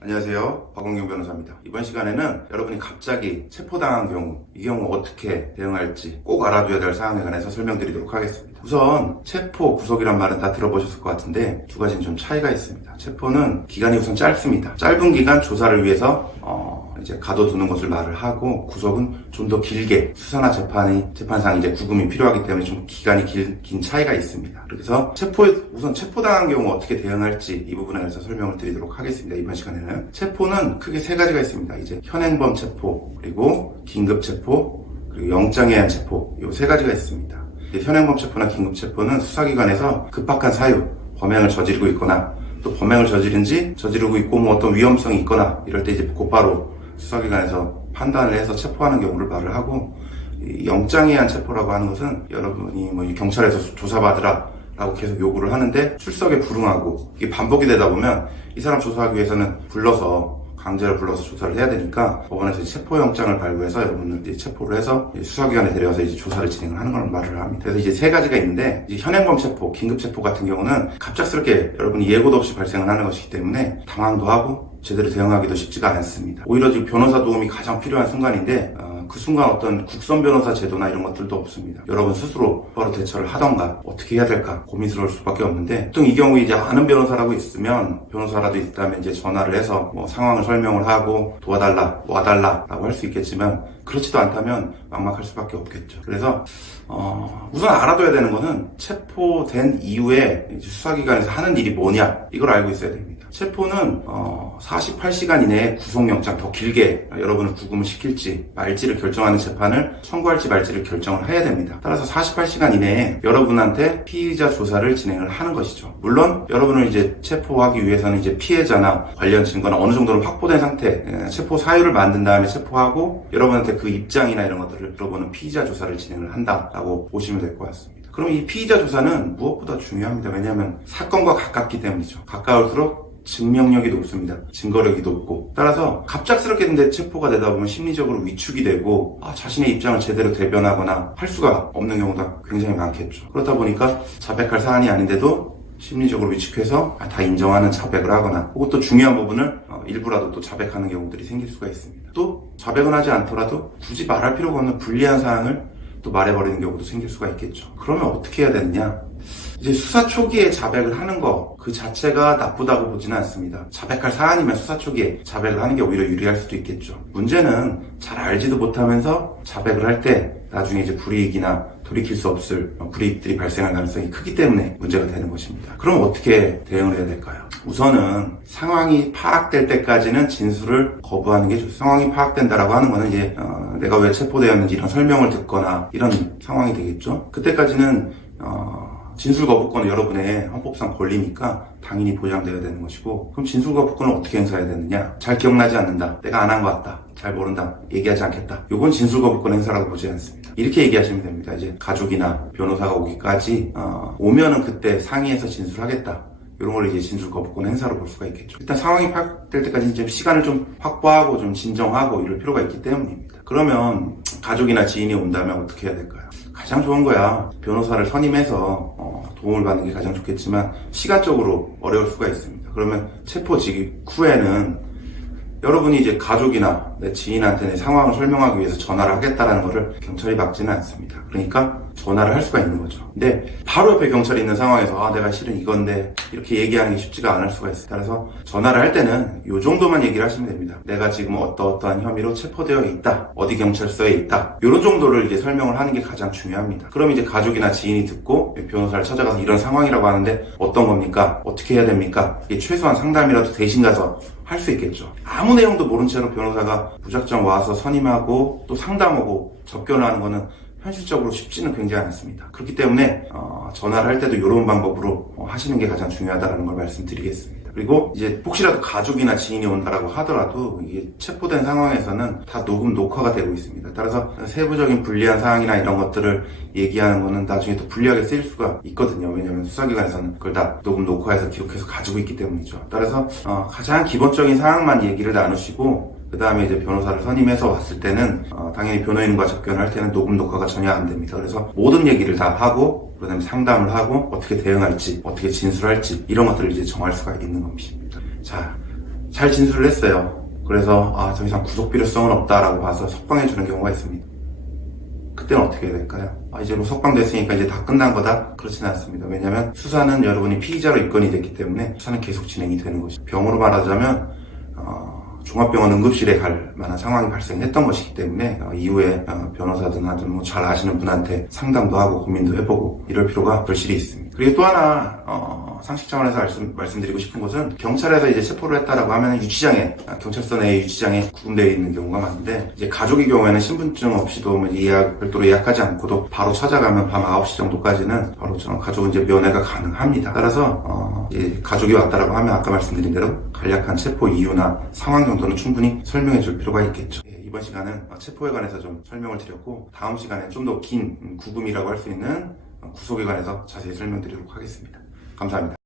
안녕하세요, 박원경 변호사입니다. 이번 시간에는 여러분이 갑자기 체포당한 경우, 이 경우 어떻게 대응할지 꼭 알아둬야 될 사항에 관해서 설명드리도록 하겠습니다. 우선 체포, 구속이란 말은 다 들어보셨을 것 같은데 두 가지는 좀 차이가 있습니다. 체포는 기간이 우선 짧습니다. 짧은 기간 조사를 위해서 이제 가둬두는 것을 말을 하고, 구속은 좀 더 길게 수사나 재판상 이제 구금이 필요하기 때문에 좀 기간이 긴 차이가 있습니다. 그래서 우선 체포당한 경우 어떻게 대응할지 이 부분에 대해서 설명을 드리도록 하겠습니다. 이번 시간에는 체포는 크게 세 가지가 있습니다. 이제 현행범 체포, 그리고 긴급 체포, 그리고 영장에 의한 체포, 이 세 가지가 있습니다. 현행범 체포나 긴급 체포는 수사기관에서 급박한 사유, 범행을 저지르고 있거나 또 범행을 저지르고 있고 뭐 어떤 위험성이 있거나 이럴 때 이제 곧바로 수사기관에서 판단을 해서 체포하는 경우를 말을 하고, 영장에 의한 체포라고 하는 것은 여러분이 뭐 경찰에서 조사받으라 라고 계속 요구를 하는데 출석에 불응하고 이게 반복이 되다 보면 이 사람 조사하기 위해서는 강제로 불러서 조사를 해야 되니까 법원에서 체포영장을 발부해서 여러분은 이제 체포를 해서 수사기관에 데려가서 이제 조사를 진행을 하는 걸 말을 합니다. 그래서 이제 세 가지가 있는데, 이제 현행범 체포, 긴급 체포 같은 경우는 갑작스럽게 여러분이 예고도 없이 발생을 하는 것이기 때문에 당황도 하고 제대로 대응하기도 쉽지가 않습니다. 오히려 지금 변호사 도움이 가장 필요한 순간인데 그 순간 어떤 국선 변호사 제도나 이런 것들도 없습니다. 여러분 스스로 바로 대처를 하던가 어떻게 해야 될까 고민스러울 수밖에 없는데, 보통 이 경우에 이제 아는 변호사라도 있다면 이제 전화를 해서 뭐 상황을 설명을 하고 도와달라, 와달라라고 할 수 있겠지만, 그렇지도 않다면 막막할 수밖에 없겠죠. 그래서 우선 알아둬야 되는 거는 체포된 이후에 이제 수사기관에서 하는 일이 뭐냐, 이걸 알고 있어야 됩니다. 체포는 48시간 이내에 구속영장, 더 길게 여러분을 구금을 시킬지 말지를 결정하는 재판을 청구할지 말지를 결정을 해야 됩니다. 따라서 48시간 이내에 여러분한테 피의자 조사를 진행을 하는 것이죠. 물론 여러분을 이제 체포하기 위해서는 이제 피해자나 관련 증거나 어느 정도는 확보된 상태, 체포 사유를 만든 다음에 체포하고 여러분한테 그 입장이나 이런 것들을 들어보는 피의자 조사를 진행을 한다라고 보시면 될 것 같습니다. 그럼 이 피의자 조사는 무엇보다 중요합니다. 왜냐하면 사건과 가깝기 때문이죠. 가까울수록 증명력이 높습니다. 증거력이 높고, 따라서 갑작스럽게 근데 체포가 되다 보면 심리적으로 위축이 되고 자신의 입장을 제대로 대변하거나 할 수가 없는 경우가 굉장히 많겠죠. 그렇다 보니까 자백할 사안이 아닌데도 심리적으로 위축해서 다 인정하는 자백을 하거나, 혹은 또 중요한 부분을 일부라도 또 자백하는 경우들이 생길 수가 있습니다. 또 자백은 하지 않더라도 굳이 말할 필요가 없는 불리한 사항을 또 말해버리는 경우도 생길 수가 있겠죠. 그러면 어떻게 해야 되느냐? 이제 수사 초기에 자백을 하는 거 그 자체가 나쁘다고 보지는 않습니다. 자백할 사안이면 수사 초기에 자백을 하는 게 오히려 유리할 수도 있겠죠. 문제는 잘 알지도 못하면서 자백을 할 때 나중에 이제 불이익이나 돌이킬 수 없을 불이익들이 발생할 가능성이 크기 때문에 문제가 되는 것입니다. 그럼 어떻게 대응을 해야 될까요? 우선은 상황이 파악될 때까지는 진술을 거부하는 게 좋습니다. 상황이 파악된다라고 하는 거는 이제 내가 왜 체포되었는지 이런 설명을 듣거나 이런 상황이 되겠죠. 그때까지는 진술 거부권은 여러분의 헌법상 권리니까 당연히 보장되어야 되는 것이고, 그럼 진술 거부권을 어떻게 행사해야 되느냐? 잘 기억나지 않는다, 내가 안 한 것 같다, 잘 모른다, 얘기하지 않겠다, 요건 진술 거부권 행사라고 보지 않습니다. 이렇게 얘기하시면 됩니다. 이제 가족이나 변호사가 오기까지 오면은 그때 상의해서 진술하겠다, 이런 걸 이제 진술 거부권 행사로 볼 수가 있겠죠. 일단 상황이 파악될 때까지 좀 시간을 좀 확보하고 좀 진정하고 이럴 필요가 있기 때문입니다. 그러면 가족이나 지인이 온다면 어떻게 해야 될까요? 가장 좋은 거야, 변호사를 선임해서 도움을 받는 게 가장 좋겠지만 시간적으로 어려울 수가 있습니다. 그러면 체포 직후에는 여러분이 이제 가족이나 내 지인한테 내 상황을 설명하기 위해서 전화를 하겠다라는 거를 경찰이 막지는 않습니다. 그러니까 전화를 할 수가 있는 거죠. 근데 바로 옆에 경찰이 있는 상황에서 내가 실은 이건데 이렇게 얘기하는 게 쉽지가 않을 수가 있어요. 따라서 전화를 할 때는 이 정도만 얘기를 하시면 됩니다. 내가 지금 어떠한 혐의로 체포되어 있다, 어디 경찰서에 있다, 이런 정도를 이제 설명을 하는 게 가장 중요합니다. 그럼 이제 가족이나 지인이 듣고 변호사를 찾아가서 이런 상황이라고 하는데 어떤 겁니까? 어떻게 해야 됩니까? 이게 최소한 상담이라도 대신 가서 할 수 있겠죠. 아무 내용도 모른 채로 변호사가 무작정 와서 선임하고 또 상담하고 접견을 하는 거는 현실적으로 쉽지는 굉장히 않습니다. 그렇기 때문에 전화를 할 때도 이런 방법으로 하시는 게 가장 중요하다는 걸 말씀드리겠습니다. 그리고 이제 혹시라도 가족이나 지인이 온다라고 하더라도 이게 체포된 상황에서는 다 녹화가 되고 있습니다. 따라서 세부적인 불리한 사항이나 이런 것들을 얘기하는 거는 나중에 또 불리하게 쓰일 수가 있거든요. 왜냐하면 수사기관에서는 그걸 다 녹화해서 기록해서 가지고 있기 때문이죠. 따라서 가장 기본적인 사항만 얘기를 나누시고 그 다음에 이제 변호사를 선임해서 왔을 때는 당연히 변호인과 접견할 때는 녹음 녹화가 전혀 안 됩니다. 그래서 모든 얘기를 다 하고 그다음에 상담을 하고 어떻게 대응할지 어떻게 진술할지 이런 것들을 이제 정할 수가 있는 겁니다. 자, 잘 진술을 했어요. 그래서 더 이상 구속 필요성은 없다라고 봐서 석방해 주는 경우가 있습니다. 그때는 어떻게 해야 될까요? 이제 뭐 석방됐으니까 이제 다 끝난 거다? 그렇지는 않습니다. 왜냐하면 수사는 여러분이 피의자로 입건이 됐기 때문에 수사는 계속 진행이 되는 것이죠. 병으로 말하자면 종합병원 응급실에 갈 만한 상황이 발생했던 것이기 때문에 이후에 변호사든 하든 뭐 잘 아시는 분한테 상담도 하고 고민도 해보고 이럴 필요가 절실히 있습니다. 그리고 또 하나 상식 차원에서 말씀드리고 싶은 것은 경찰에서 이제 체포를 했다라고 하면 유치장에 경찰서 내 유치장에 구금되어 있는 경우가 많은데 이제 가족의 경우에는 신분증 없이도 뭐 별도로 예약하지 않고도 바로 찾아가면 밤 9시 정도까지는 바로 가족은 이제 면회가 가능합니다. 따라서 이제 가족이 왔다라고 하면 아까 말씀드린 대로 간략한 체포 이유나 상황 정도는 충분히 설명해 줄 필요가 있겠죠. 이번 시간은 체포에 관해서 좀 설명을 드렸고 다음 시간에 좀 더 긴 구금이라고 할 수 있는 구속에 관해서 자세히 설명드리도록 하겠습니다. 감사합니다.